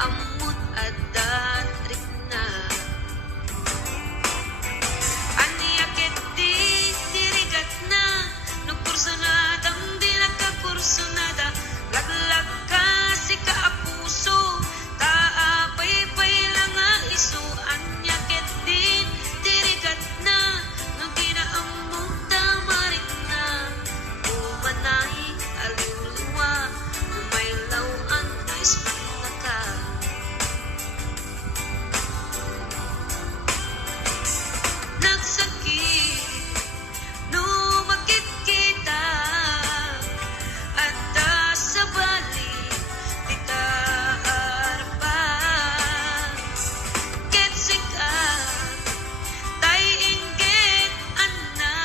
ammot adda trikna. Anya ket di dirigat na, no kurso na dam di nakakurso nada. Laglag ka si kaapuso, taapay-pay lang nga iso. Anya ket di dirigat na, no di na ammot tamarik na. Umanay aliw-liwa, umaylaw ang nais panaka. Nagsakit, no magkit kita, adda sa bali, di ta arpa. Ket sika, tay inggit anna,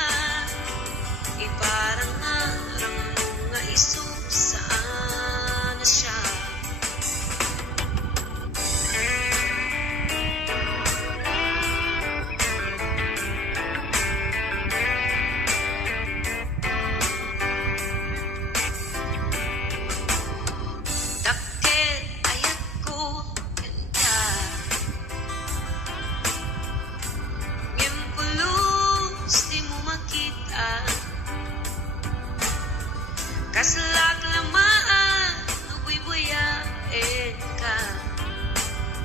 iparang nga rang mga iso saan na siya. Dakket ayat ko kanta, ngem pulos di mo makita. Kaslag lamaan, nagbubuyain ka.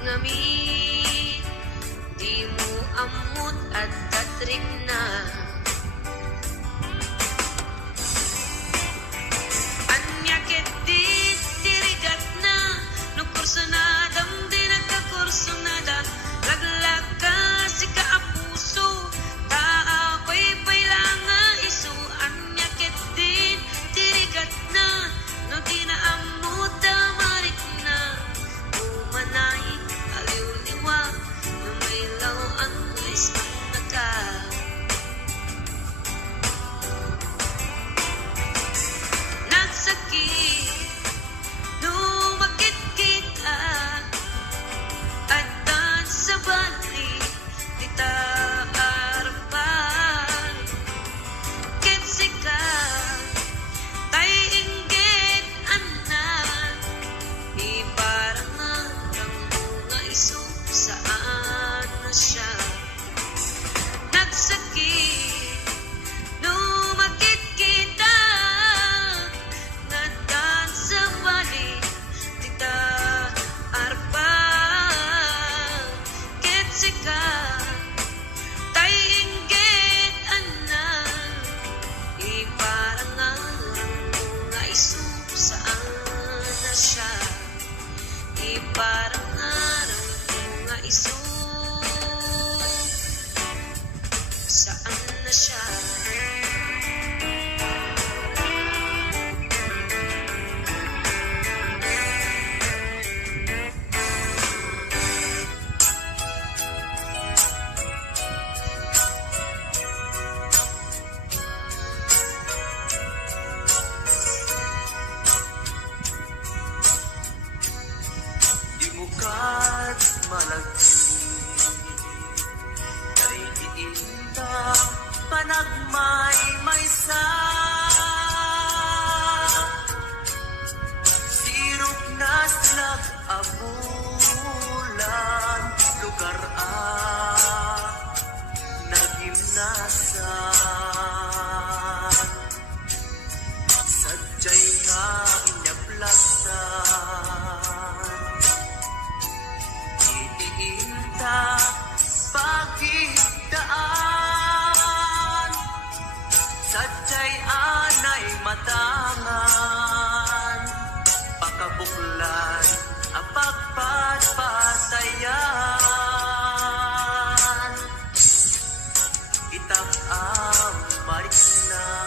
Ngami, di mo ammot at tatrik na. Anya ket di dirigat na, no kurso na dam di nakakurso nada. Laglag ka si kaapuso, taapay-pay lang nga iso. Anya ket di dirigat na, no di na ammot tamarik na. Umanay aliw-liwa, umaylaw ang nais panaka. Nagsakit, no magkit kita, addan sa bali, di ta arpa. Ket sika, tay inggit anna, iparang nga rang mga iso saan na siya. Nagsakit, no magkit kita, naddan sa bali, di ta arpa. Ket sika, tay inggit anna, iparang nga rang mga iso saan na siya. Iparang nga rang mga iso saan na siya. Di mo kat malagsi, kay iinta panagmay-maysa. Sirop na slag abulan, lugar nagimnasan. Sadyay nga inyaplagtan, itiinta pagigdaan. Sadyay anay matangan, pakabuklan apagpagpatayan. Itak ang mariknan,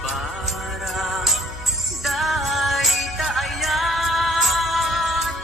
para day taayan.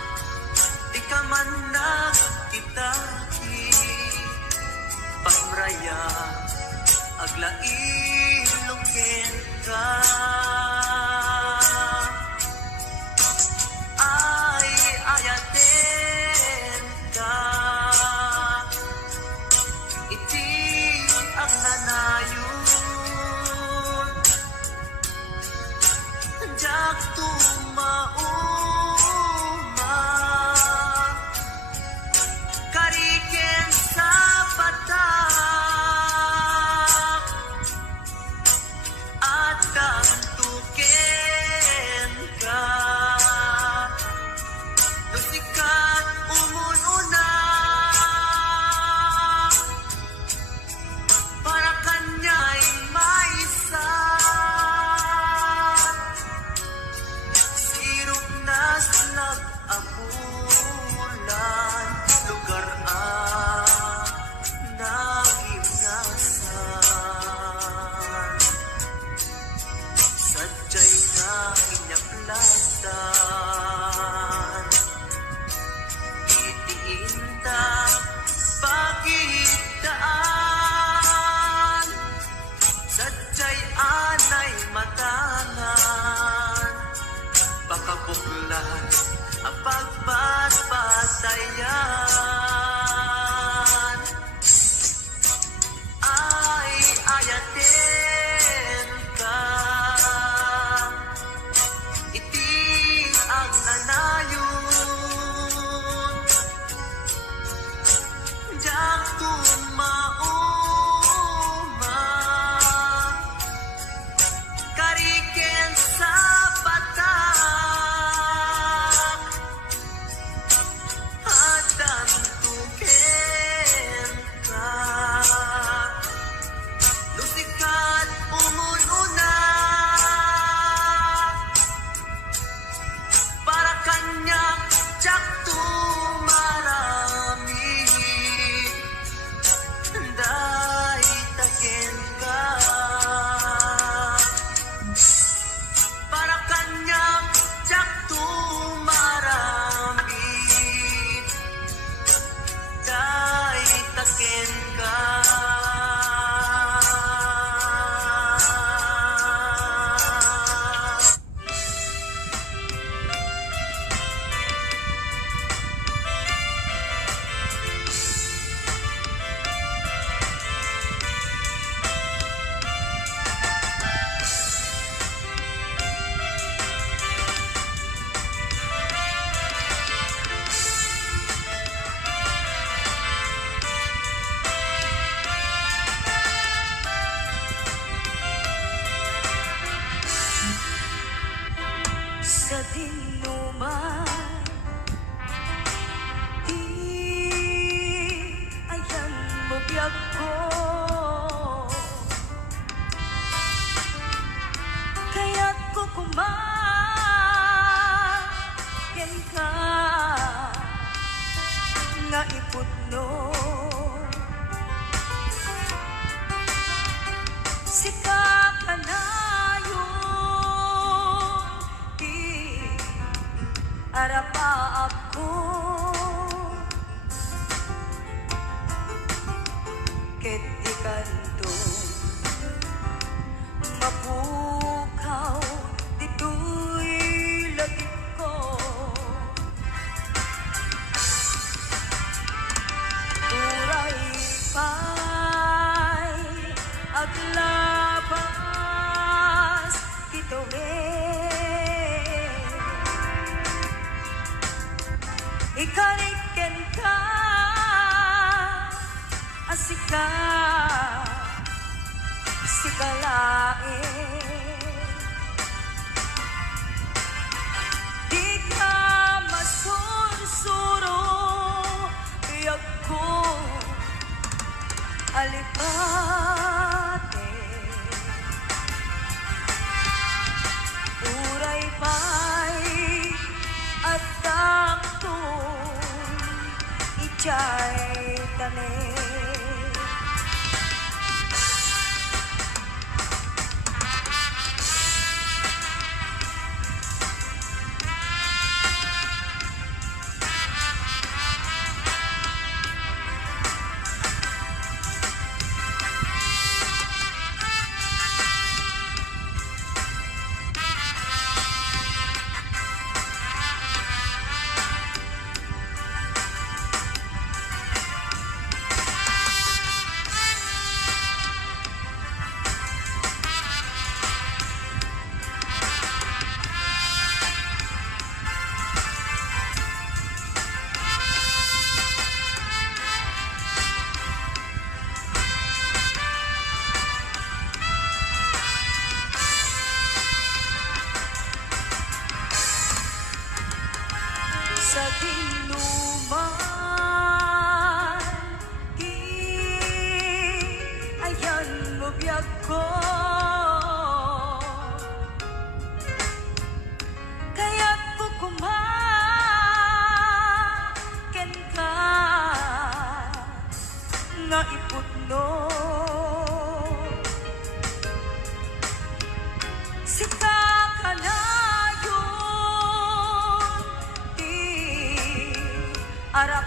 pakabuklan ang pagpapatayan ay ayatin ka. Iti ang nanayon jak tumauma kariken sa batak hadang tuken ka lusikat umununa para kanyang jak tumarami dai taken ka para kanyang jak tumarami dai taken ka. Sa dinuman, di ayan mo biyak ko. Kaya't kukumayan ka nga ipudno. Sika ka na arapa ako ket di kanto mapukaw dito'y lagit ko uray pa'y aglabas kitawe ikariken ka asika sikalae di ka masursuro biyak ko alipate uray pa'y at takto ijay tane. Sa dinuman, di ayan mo biyak ko. Kaya't kukumaken ka nga ipudno. Sika ka na ara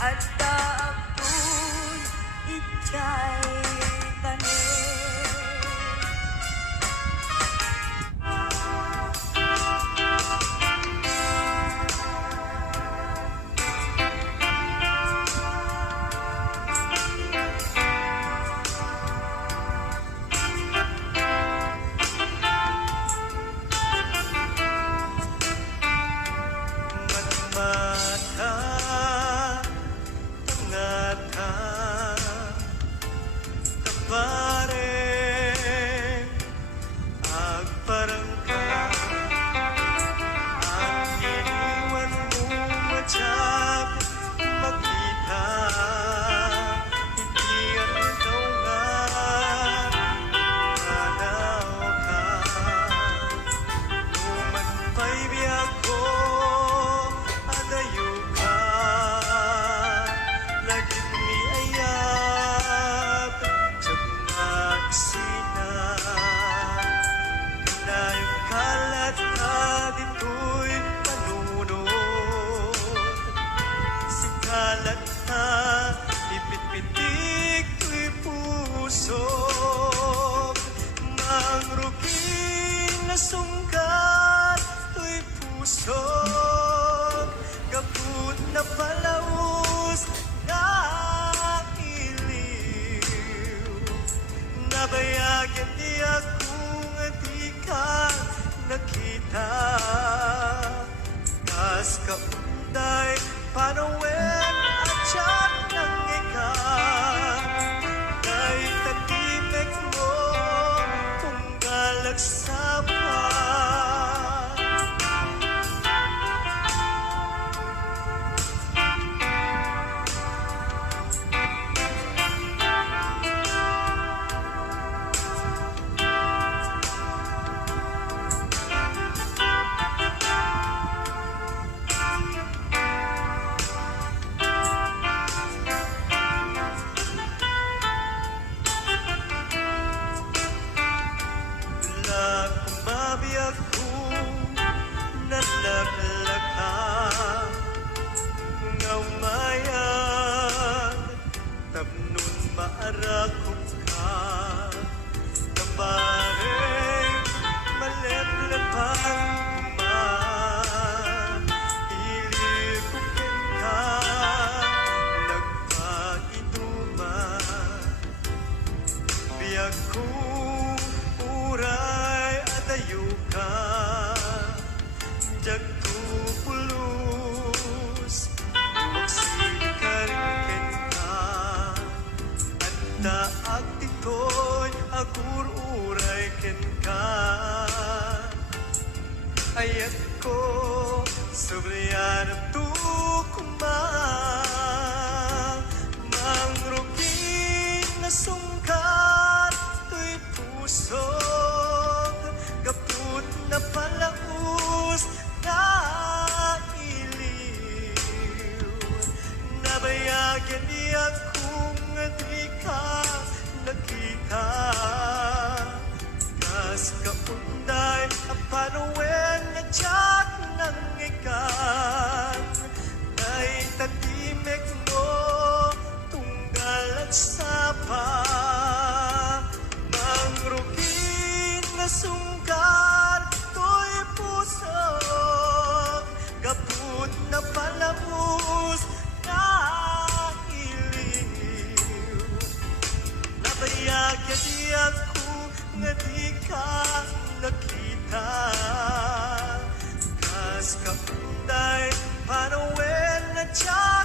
at daapon itay tanim. Mata, tangata, tapare, agparangka, ang iniwan mo madyak makita, hindi ang ikaw nga, manaw ka, kuman pa'y biyak ko, adayo ka, lagit ni ayab, tiyag magsina, kanayong kalat ka dito'y panunod, si kalat na ipitpitik to'y puso, mangrugin na sungkat to'y puso, kaput na palaus na iliw, nabayagan di akong di ka nakita, kas kaunday panawen at siyak ng ika, kay tatimek mo kung galagsapan. Kumabiyag kong nalaglaka, ngaumayan, tapnon maarakot ka, kabareng maleplepang kuma, ilipukin ka, nagpag-inuman, biyag kong uray adayo ka, jagtupulus, magsikarken ka, anda agtitoy agur uray ken ka, ayat ko sabriyan at tukuma, mangrugin na sungkat to'y puso, kaput na palaus na iliw, nabayagan di akong di ka nakita, kas kaunday apanawen na tiyak ng ikan, kay tatimek mo tunggal at sapa, mangrugin na sungkat to'y puso, kaput na palamus na iliw, nabayagan di ako nga di ka nakita, kas kaunday panawen na tiyak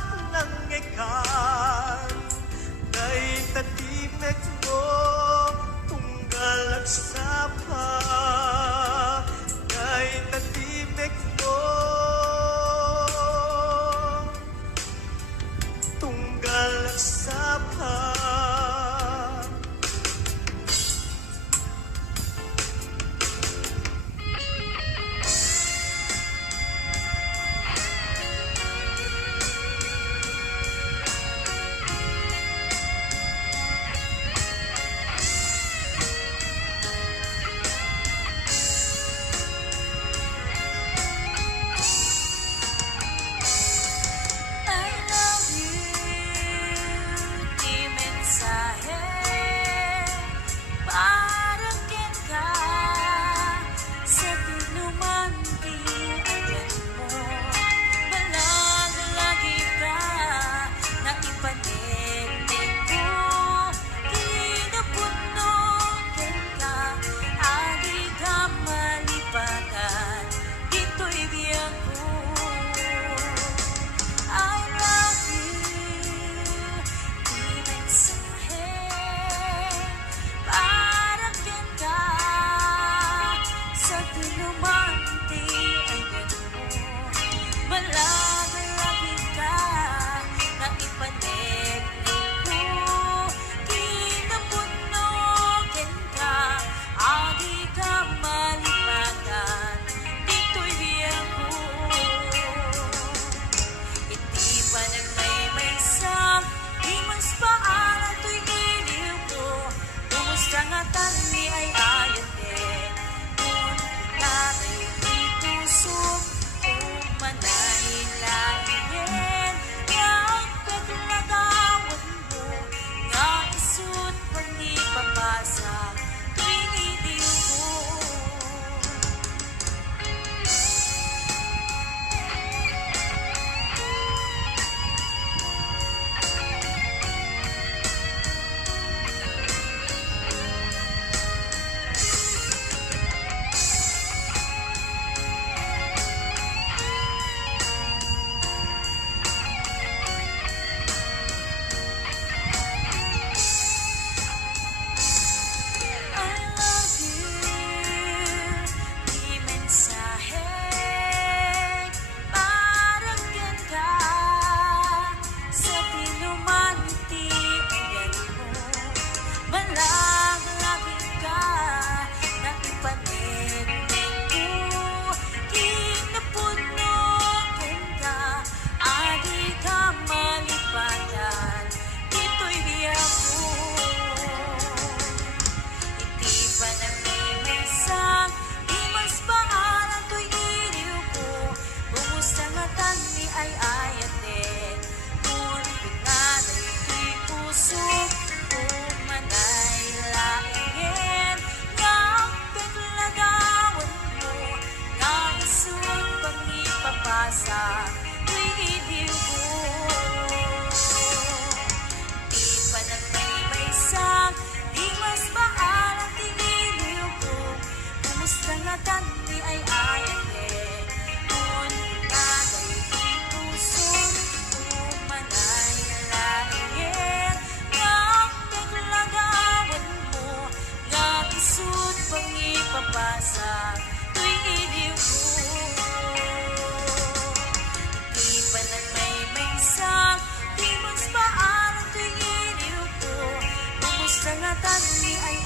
ingatan ni ay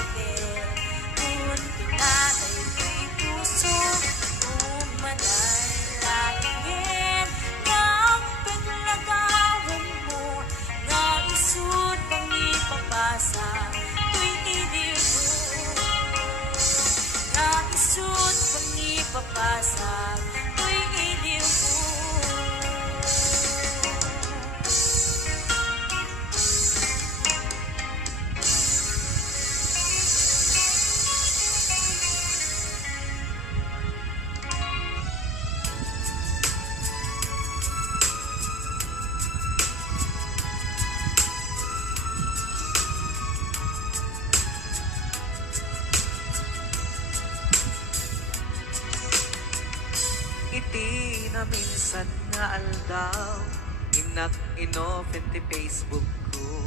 ipin kun kinatay ko'y puso umanay langin nga paglagawan mo nga isud pang ipapasa ko'y iliw mo nga isud pang ipapasa ko'y iliw mo. Iti na minsan nga aldaw inak inofen ti Facebook ko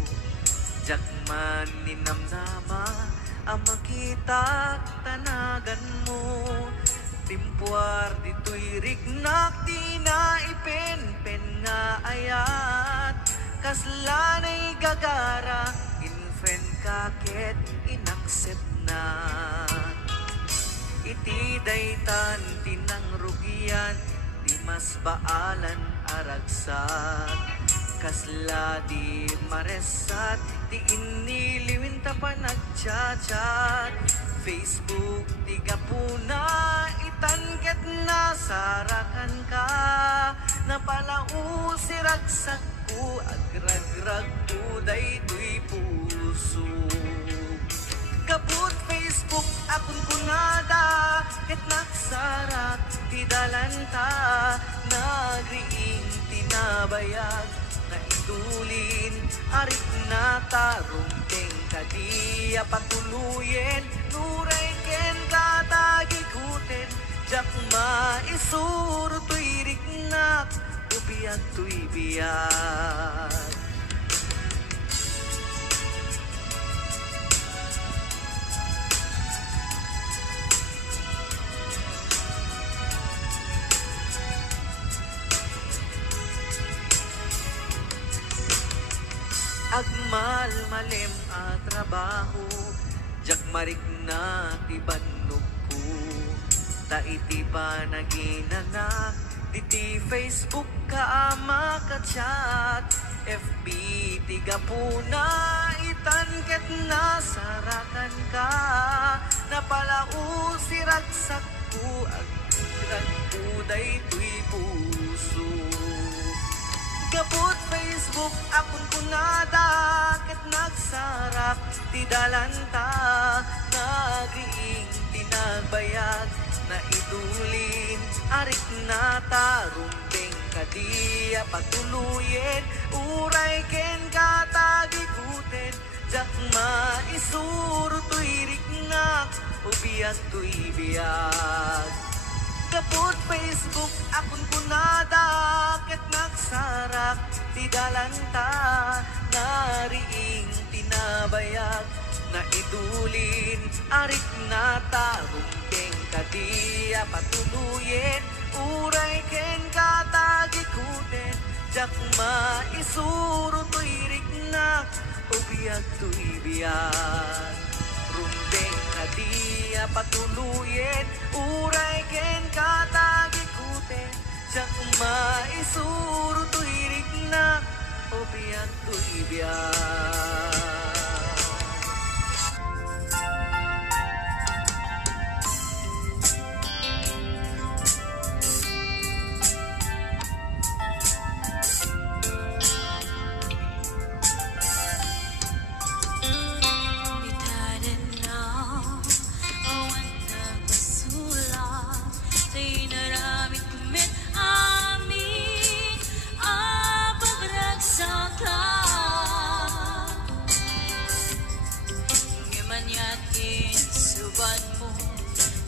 jak man ninamnama ang makita tanagan mo timpuar dito'y rignak di na ipenpen nga ayat kaslanay gagara infen kaket inaksept na iti daytan tinang rugian di mas baalan aragsat kasla di maresat di iniliwin ta pa nagchat-chat Facebook di gapuna itanket na sarakan ka napalau siragsak ko agragrag ko daytoy puso kaput Facebook akong kunada ket nagsarak ti dalanta nagriing tinabayag na idulin arit na tarumpeng kadiya patuluyen nuray ken katagikuten jak maisuro to'y rignak ubiyag to'y biyag. Agmal malem a trabaho jak marik na ti bannog ko ta iti pa naginanak diti Facebook ka ama ka chat FB ti gapuna itanket na sarakan ka napalau siragsak ko agrag ko daytoy puso kaput Facebook akong kunada ket nagsarak ti dalanta nagriing tinagbayag na idulin arik na tarumpeng kadiya patuluyen uray ken katagikuten jak maisuro to'y rignak ubiyag to'y biyag kaput Facebook akong kunada ket nagsarak ti dalanta nariing tinabayag na idulin arik na tarumpeng kadiya patuluyen uray ken katagikuten jak maisuro to'y rignak ubiyag to'y biyag rumpeng kadiya patuluyen uray ken katagikuten jak maisuro to'y rignak ubiyag to'y biyag.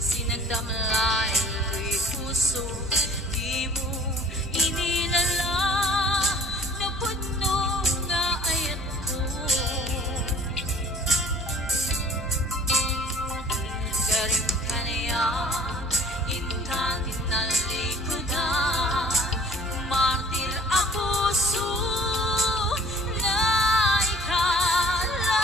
Sinagdamlay ko'y puso di mo inilala na puno nga ayat ko garing ka niya intan tinalikodan martir a puso na ikala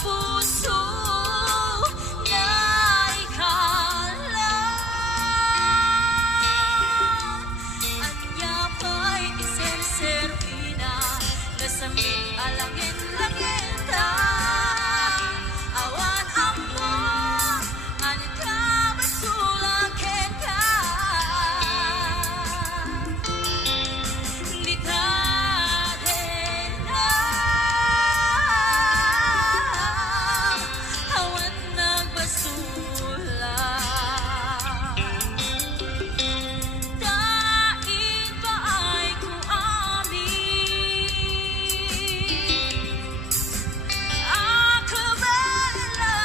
puso na ikala. Anya pa'y iserservina, nasamit alangin-langin ta. Awan amo, ano ka masulakin ka. Di ta din na awan nagbasula. Daig pa ay kuamin, ako bala.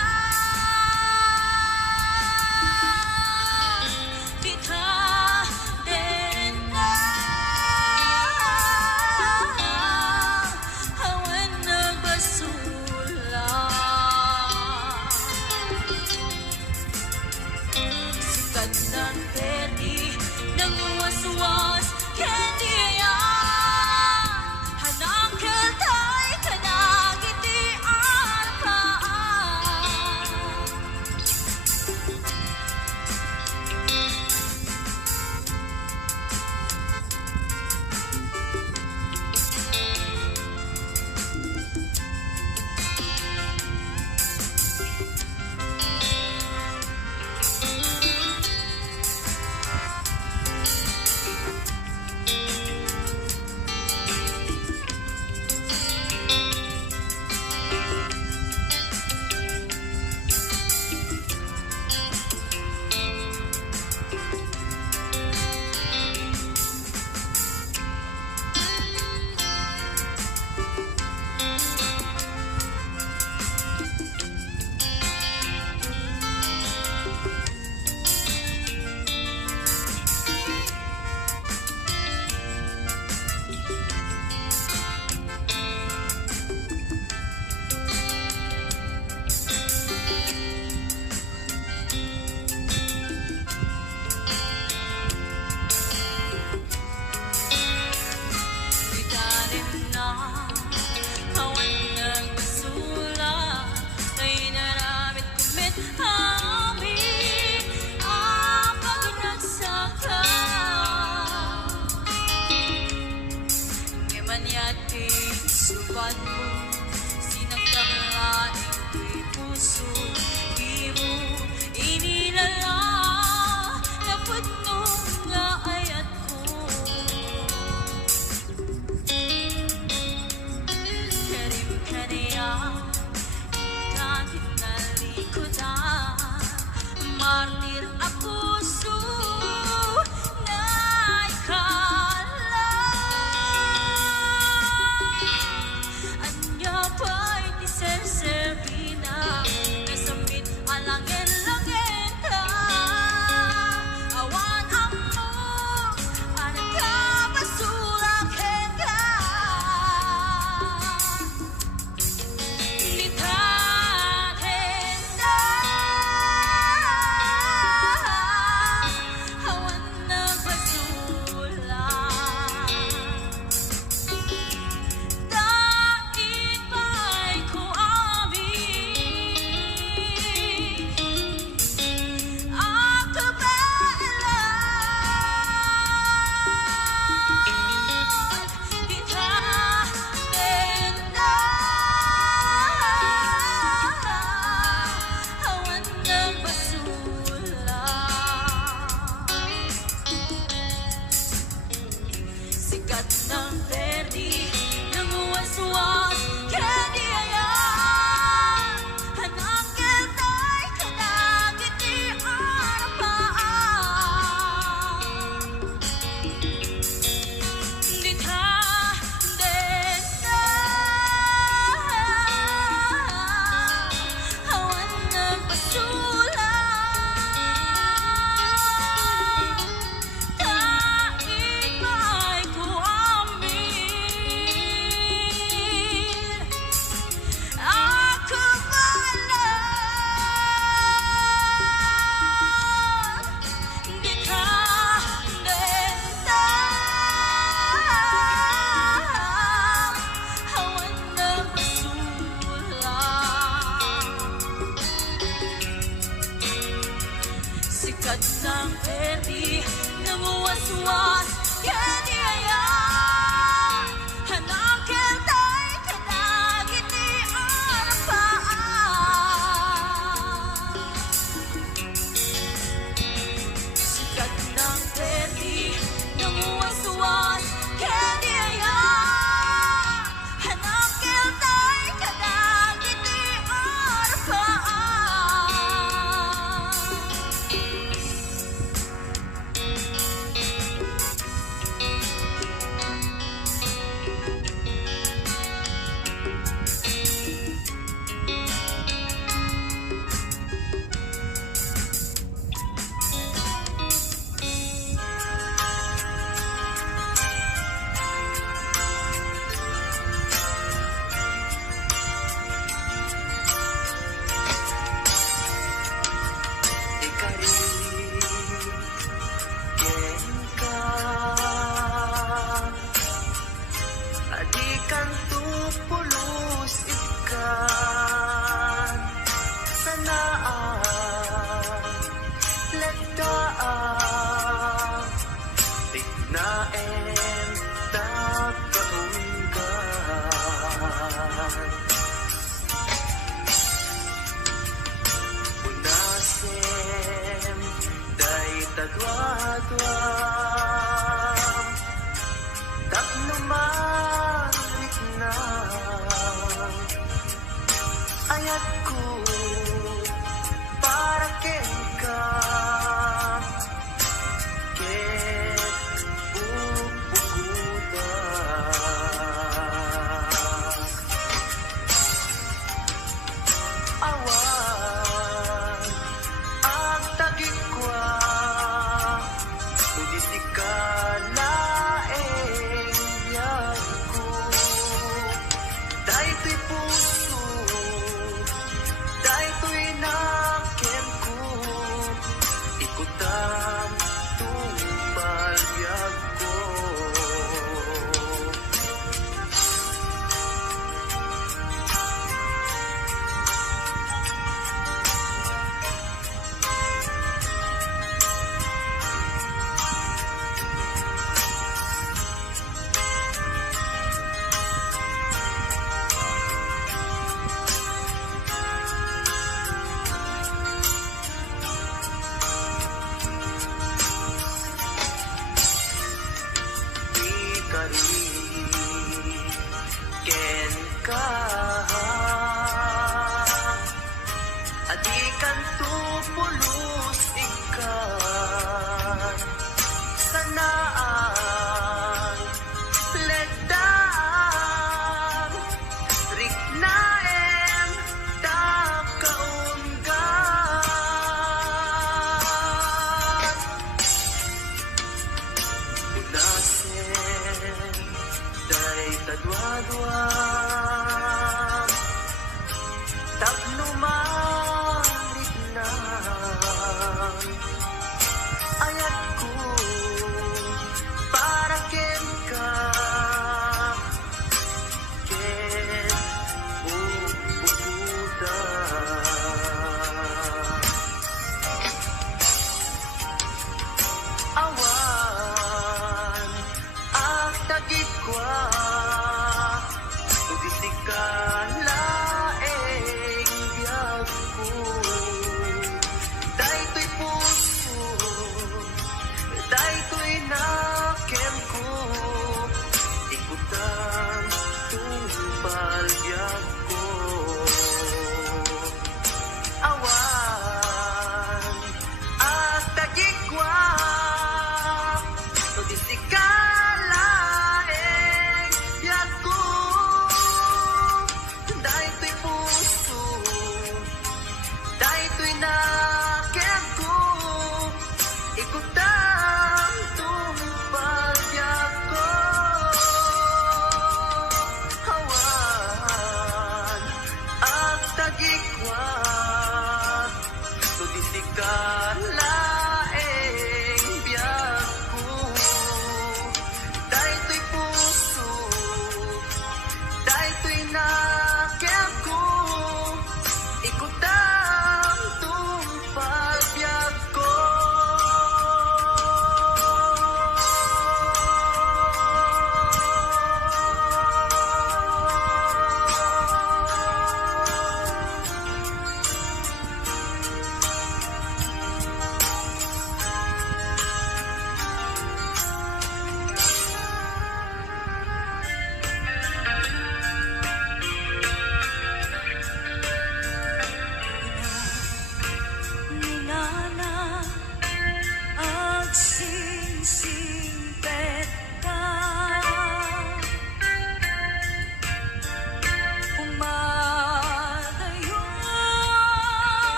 Di ta din na awan nagbasula. Sikat ng perdi, ng waswas, kendi yan. Hanang kaltay, kanagiti arpaan. Di tanim na awan nagbasula. Ay naramit kumit amin ang pagnagsaka. Ngimanyati suban mo, sinagdang laing ko'y puso. Di mo inilala, naputnong nga ayat ko. Karim ka niya, kahit nalikodan. Martir ang puso na ikala. Anya pa'y iserservina, waswas kaniya hanakil tay kadagit ni arapaan sikat ng peti ng waswas kaniya hanakil tay kadagit ni arapaan Adikan tu pulos ikan sanaan ledaan tignaen takaunggan unasem day tadwadwam tapnumarik na ayatku para ka ket bubugudak awan ang tagikwa udis ikalaeng yagko daytoy puso daytoy nakem ko ikutam tumpal yagko ken ka adikan tu pulos ikan sanaan ledaan riknaen takaunggan unasen day tadwadwam tapnumarik na ayatku para ken ka ket bubugudak awan ang tagikwa udis ikalaeng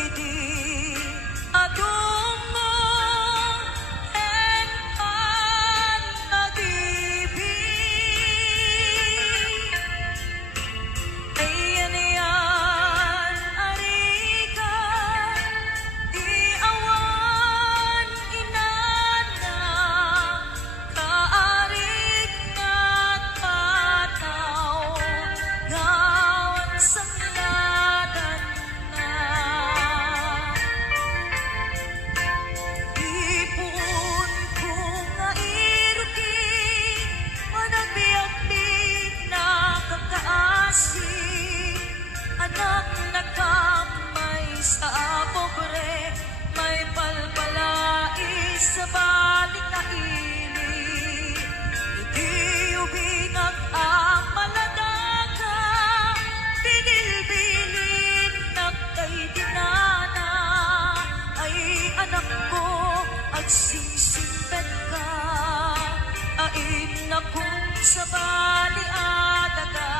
dagiti adungo ken pag-ibig. Ayan yan, arikan, di awan inana, kaarik na't pataw, ngawan sangladan na. Ipon ko nga iruki, managbiag-big na kakaasi, anak na kamay sa pobre, may palpalais sa balik na ili. Hindi ubingag ang maladaga, binilbilin na kay dinana. Ay anak ko, agsingsimpet ka, ain na kung sa bali adaga.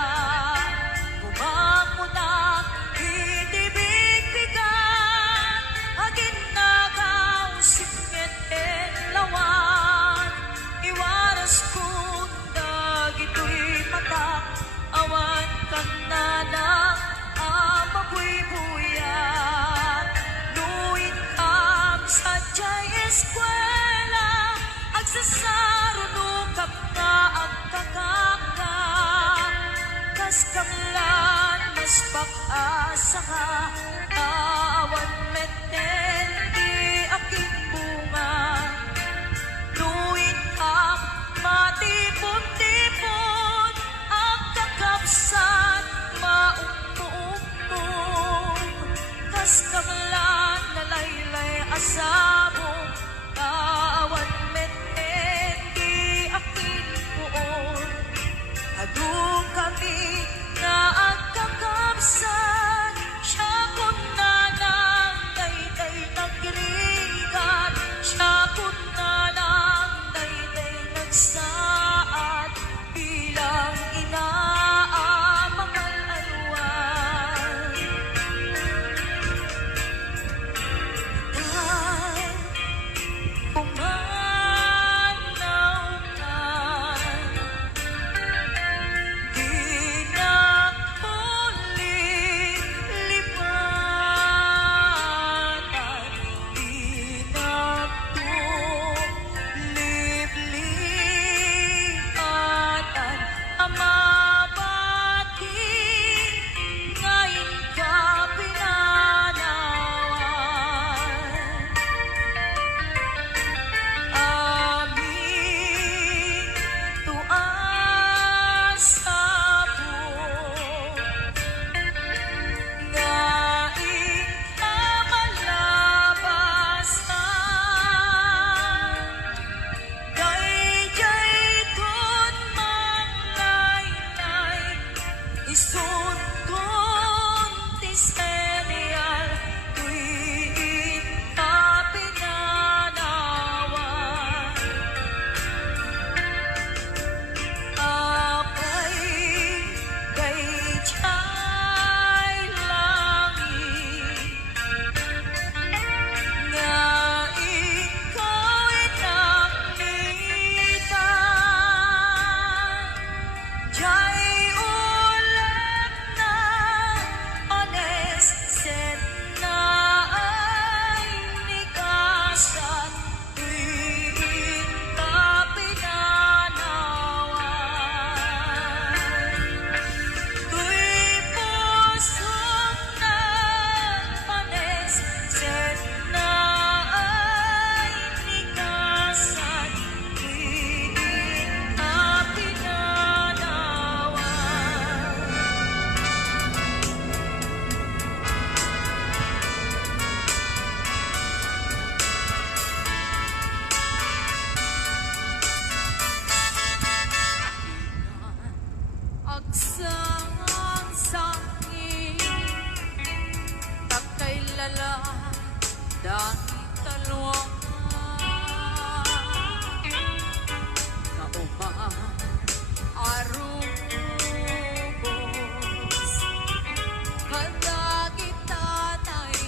Gumako na, hinibig-bigan, agin nagaw singit en lawan. Iwaras kong dagito'y matak, awan kan na ng amabuy-buyat. Luin kam sa jay eskwela, agsasarunukap na ang kakakak. Kas kamlan, mas pag-asa ka, awan meten di aking bunga. Luin kam matipon-tipon, ang kakapsan maumpo-umpong. Kas kamlan, nalaylay asabong, awan meten di aking buon. Adung kami na agkakapsan, siya kun na lang dayday nagrigat, siya kun na lang dayday nagsaad, bilang inaamangal alwan. Dahil pumanaw ka, di na ulit lipatan, di na tulip-lipatan, ang mabati ngayon ka pinanawan. Amin tuas sabong, ngaing kamalabasan. Dayjay kun manlaylay, isun kun tisenial, tuwing kapinanawan. Apay dayjay langit, nga ikaw'y nakmitan. Jay ulat na ones sen na ay nikasan, tuwing kapinanawan. Tuy pusong nagpanes, sen na ay nikasan, tuwing kapinanawan. Agsang sangin, takay lala, dahil talwang kauma arubos, kadagit tanay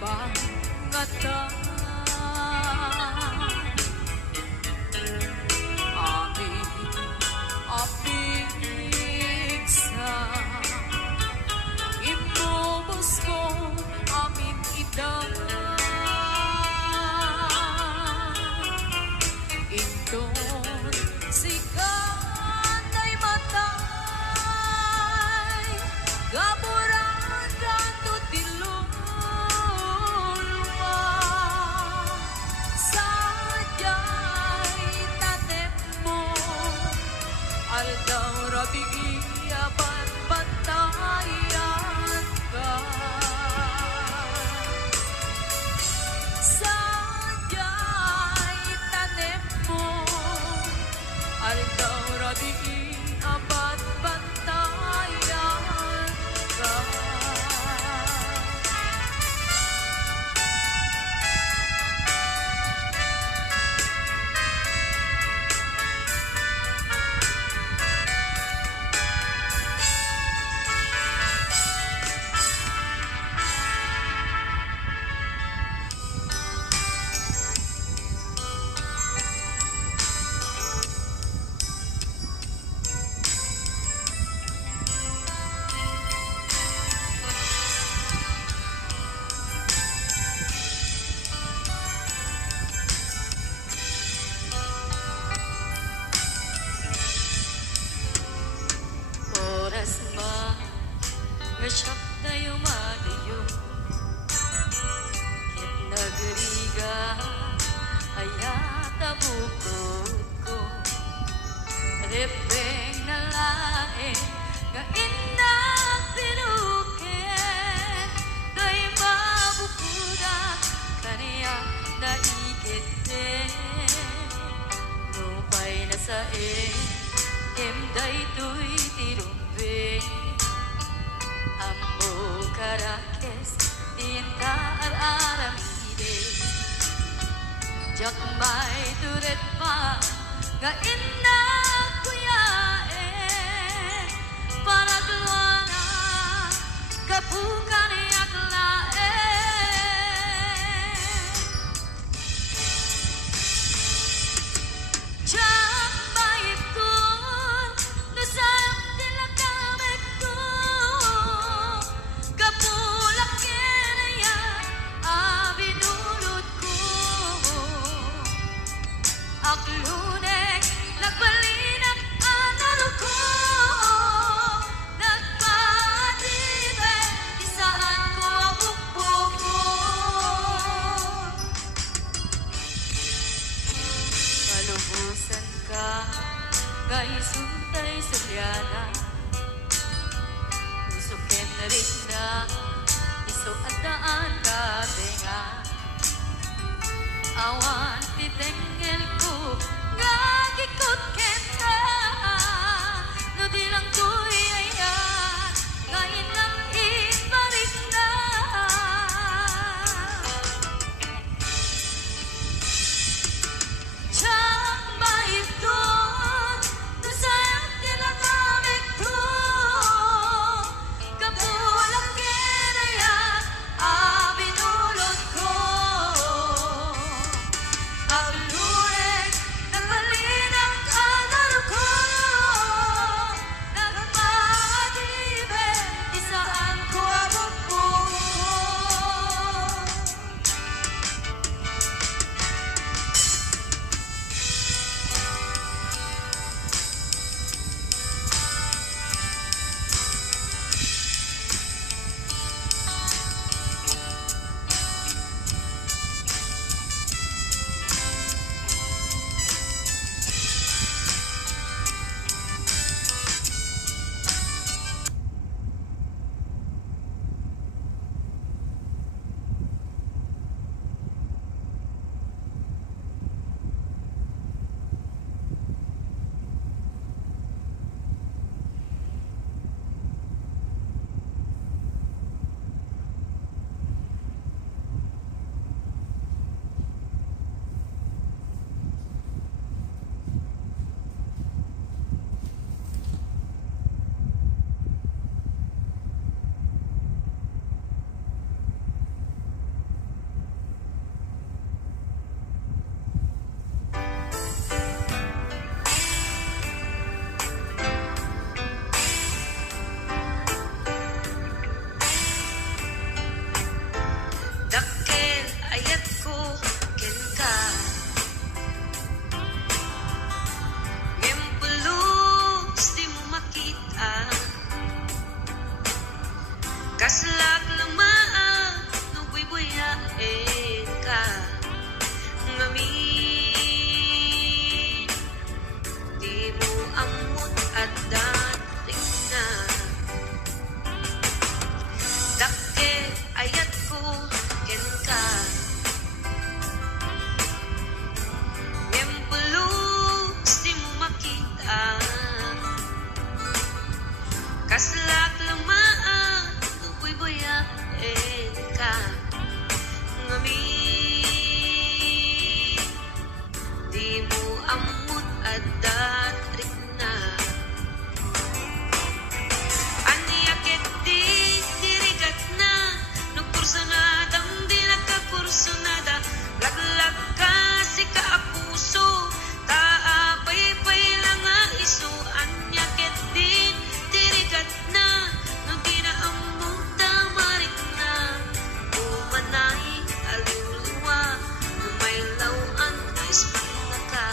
pangatan aming apigsa imubos ko amin idang Indon sikat ay matay gaburan kanto tiluluma sadyay tanem mo aldaw rabi iyaban batayan ka sadyay tanem mo aldaw rabi iyaban batayan ka oras man nga siyak tayo malayo kit nagriga ayata bukod ko repeng na lain nga inang pinukin kay mabukudak kaniya naigit nupay na sa imday to'y tirumbe ambo karakes tinta ar-aramide jak may turet pa nga inna kuyae para gluana kapukan yaklae jak may tun nasayang tilakamek ko kapulak kinaya abinulot ko aklunek nagbalinak anaro ko nagpadibe isaan ko ang bukbok ko palubusan ka kay suntay sulyana usukin na rin na iso at daan ka tenga awan titengel ko ngagikot kenta no di lang ko'y ayan ngayon lang ibalik na Tsak maitun no sayang tinagamit ko kapulak kinaya abinulot ko ang lunes kaslak lamaan no buy-buyain ka ngamin di mo amot at dating na dakke ayat ko ken ka ngempulus di mo makita kaslak lamaan no buy-buyain ka ngamin di mo amot at datrik na aniyak di dirigat na no kursanadang di nagkakursunada laglag ka si kaapuso taapay-pay lang nga iso aniyak di dirigat na no di na amot tamarik na umanay aliw-liwa no may lawan na ismana ka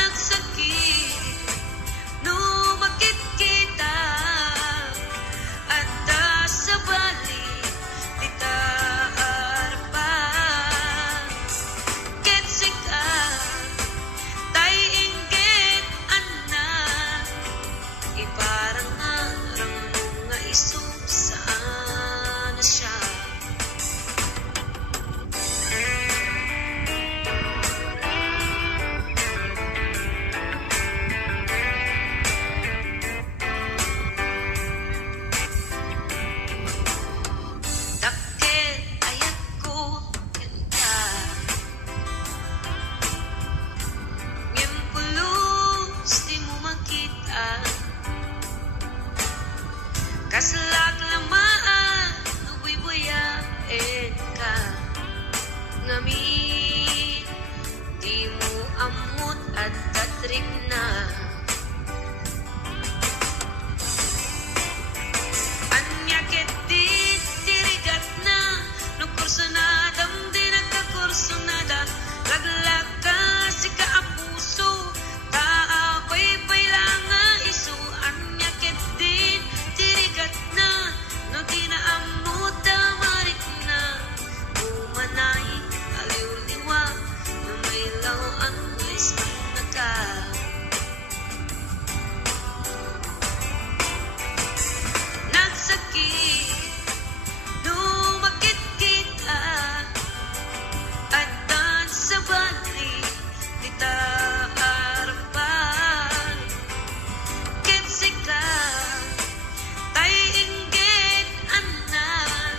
nagsakit no makit kita at sa balik di taarpan ketsik ka tay inggit anak iparang arang mga iso saan na siya dakket ayat ko ken ka ngempulus di mo makita kaslak lamaan no buy-buyain ka ngamin di mo amot at datrik na anyaket di dirigat na no kursunadang di nagkakursunada laglag ka si kaapuso taapay-pay lang nga iso anyaket di dirigat na no di na amot tamarik na umanay aliw-liwa no may lawan na ismana ka nagsakit no makit kita at sa balik di taarpan ketsik ka tay inggit anak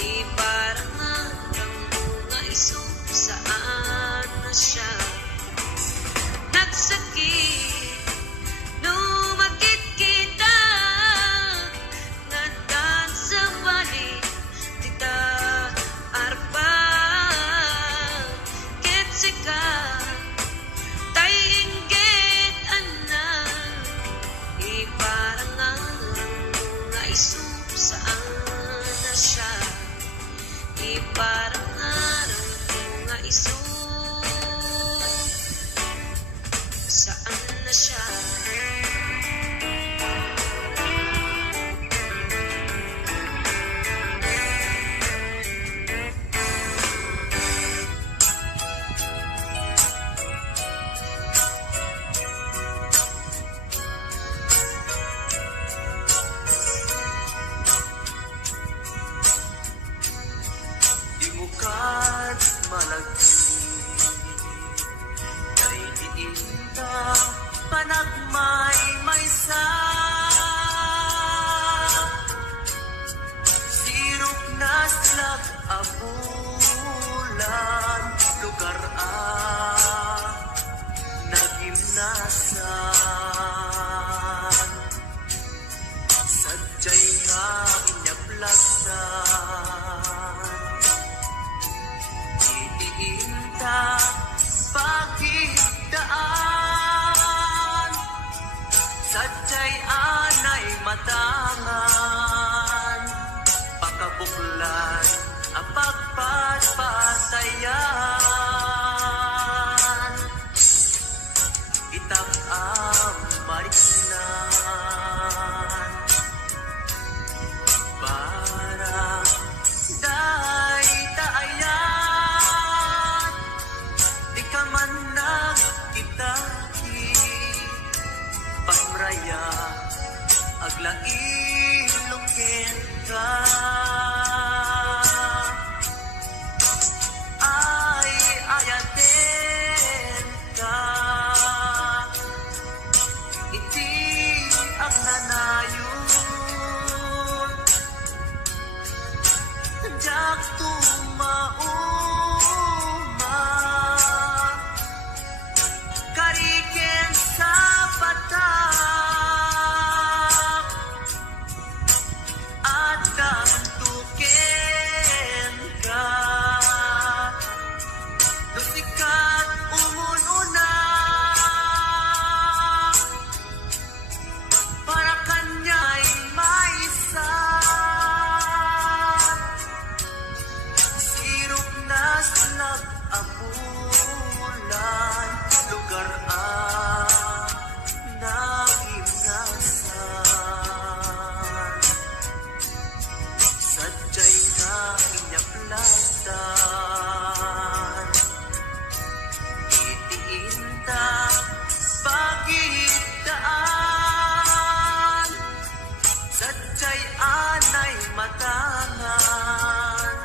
iparang arang mga iso saan na siya nagsakit no makit kita ngadaan sa balik di taarpan ketsik ka tay inggit anak iparang arang mga iso saan na siya iparang arang mga iso saan na siya Imukat malagi kay diinta panagmay maysa sirok na slag abulan lugar nagimnasan sadyay nga inyablagsan itiinta pagigdaan sadyay anay matangan pakabuklan ang pagpapatayan itak ang marik raya aglaing lukin ka ay ayaten ka iti ang nanayon jak tumauma kariken sa patak at kantuken ka lusikat umununa para kanya'y maisa sirok na slag apulan lugar nagimnasan sadyay na inyaplatan itiinta pagidaan sadyay anay matangan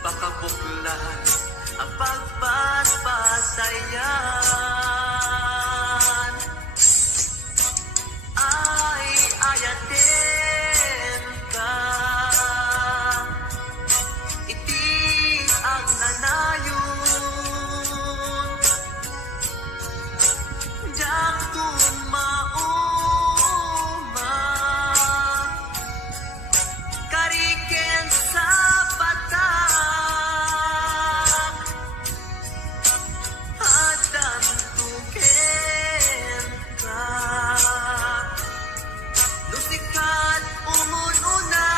pakabuklan ang pagpaspasayan ay ayaten ka iti ang nanayon jak tumauma kariken sa patak hadan tuken ka lusikat umununa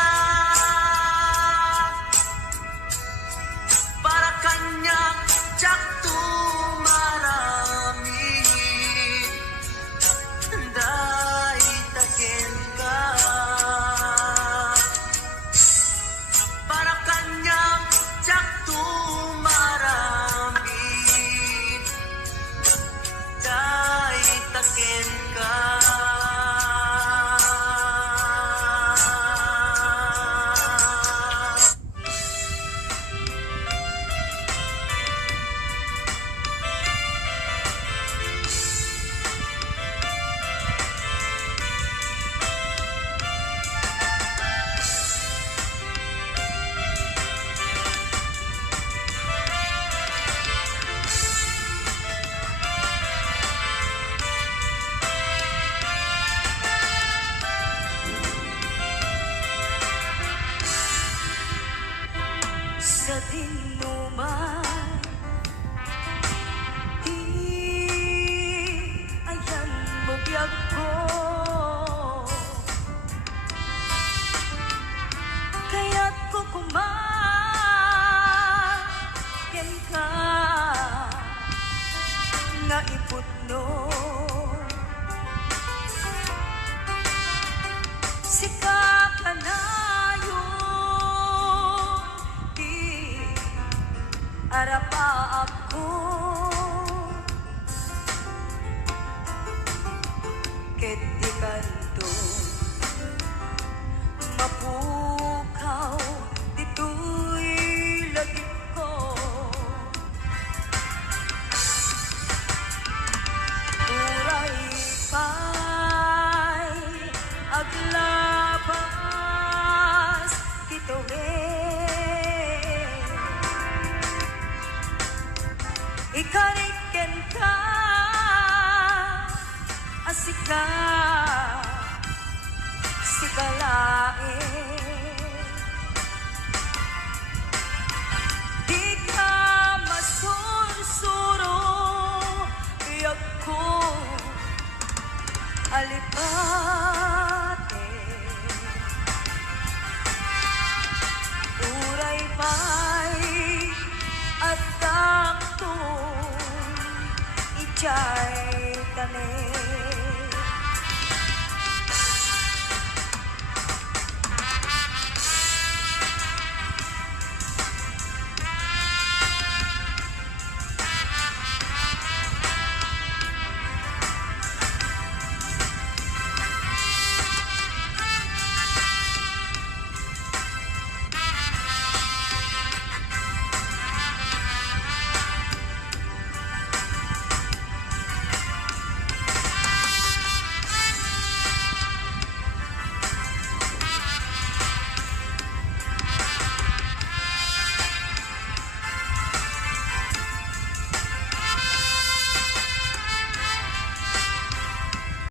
para kanyang jak tumarami dahil taken ka para kanyang jak tumarami dahil taken ka sa dinuman di ayan mo biyag ko kaya't ko kumagen ka nga iputno sika ka na arapa ako ket di kanto mapukaw dito'y lagip ko uray pa'y aglabas kito'y ikariken ka asika sikalae di ka masursuro yak ko alipate uray pa'y at takto ijay tanin